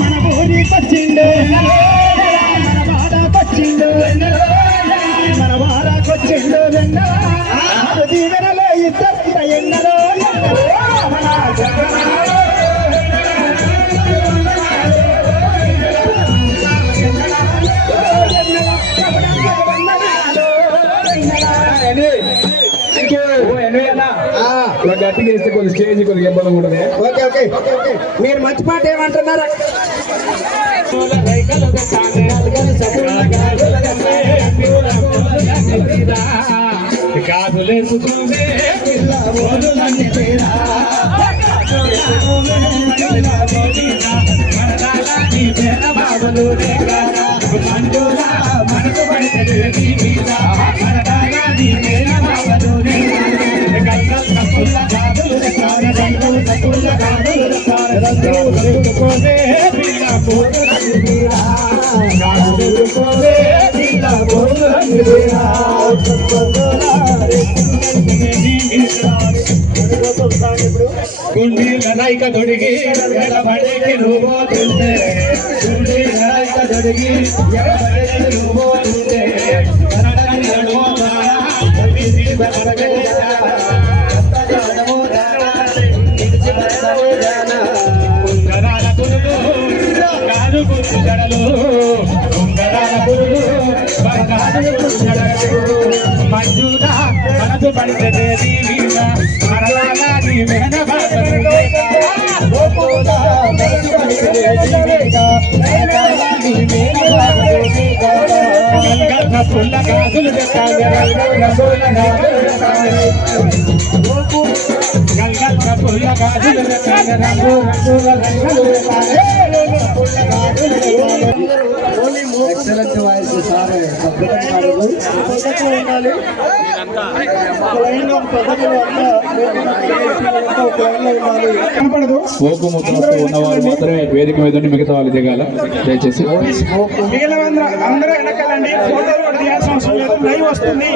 మన ఊరికొచ్చిండు మన వాడకొచ్చిండు మన వాడకొచ్చిండు దీవెనలో ఇద్దరు ఎన్నరో మన గట్టిగా ఇస్తే కొంచెం స్టేజ్ కొద్దిగా ఇబ్బంది ఉంటుంది. ఓకే ఓకే మీరు మంచి పాట ఏమంటున్నారు? గుండీలనైక దొడిగి ఎడబడికి నువ్వు తింటే గుండీలనైక దొడిగి ఎడబడికి నువ్వు తింటే ఉంగరాల పురుగు కాదు గుర్తు జడలు ఉంగరాల పురుగు మంజుదా మనసు పడితే మరలాని మెహన పుల్ల గాజులు పుల్ల గాజులు ఎక్సలెంట్ వాయిస్ సార్ ఉండాలి. పోకుముద్రతో ఉన్నవారు మాత్రమే వేదిక మీద మిగతా వాళ్ళు దిగాల. దయచేసి అందరూ వెనకాలండి. ఫోటోలు కూడా తీయాల్సిన అవసరం లేదు. లైవ్ వస్తుంది.